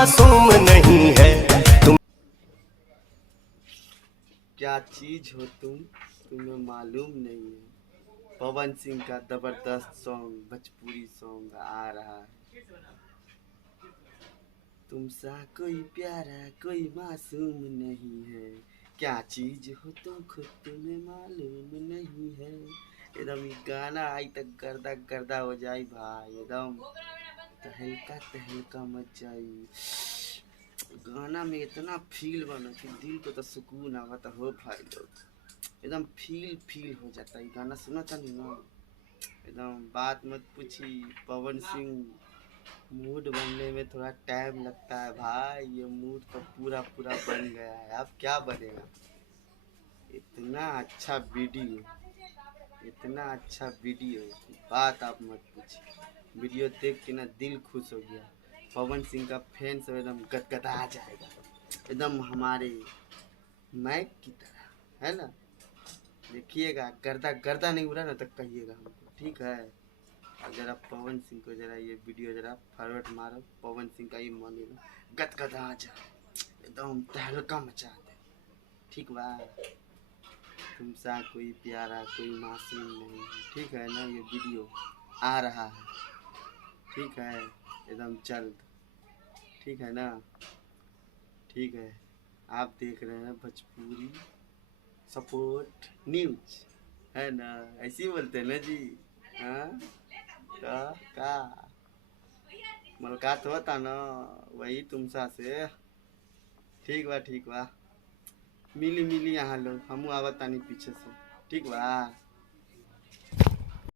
मासूम नहीं है। तुम क्या चीज हो तुम, तुम्हें मालूम नहीं है। पवन सिंह का जबरदस्त सॉन्ग, भोजपुरी सॉन्ग आ रहा है। तुमसा कोई प्यारा कोई मासूम नहीं है। क्या चीज हो तुम खुद तुम्हें मालूम नहीं है। एकदम ये गाना आई तक गर्दा गर्दा हो जाई भाई, एकदम तहलका मच जाई। गाना में इतना फील बना कि दिल को तो सुकून आवत हो भाई लोग। एकदम फील हो जाता है गाना सुना था नहीं ना। एकदम बात मत पूछी। पवन सिंह मूड बनने में थोड़ा टाइम लगता है भाई, ये मूड तो पूरा पूरा बन गया है। अब क्या बनेगा। इतना अच्छा वीडियो, इतना अच्छा वीडियो, बात आप मत पूछिए। वीडियो देख के ना दिल खुश हो गया। पवन सिंह का फैन सब एकदम गदगदा जाएगा, एकदम हमारे मैक की तरह, है ना। देखिएगा गर्दा गर्दा नहीं उड़ा ना तो कहिएगा हमको, ठीक है। और जरा पवन सिंह को जरा ये वीडियो जरा फॉरवर्ड मारो। पवन सिंह का ये मन एकदम गदगदा जाए, एकदम तहलका मचा दे, ठीक बा। तुमसा कोई प्यारा कोई मासूम नहीं, ठीक है ना। ये वीडियो आ रहा है, ठीक है, एकदम जल्द, ठीक है ना। ठीक है, आप देख रहे हैं भोजपुरी सपोर्ट न्यूज, है ना। ऐसे ही बोलते हैं ना जी। हाँ का मुलाकात होता ना वही तुमसा से। ठीक बा ठीक बा, मिली मिली यहाँ लोग, हमू आवत तानी पीछे से, ठीक बा।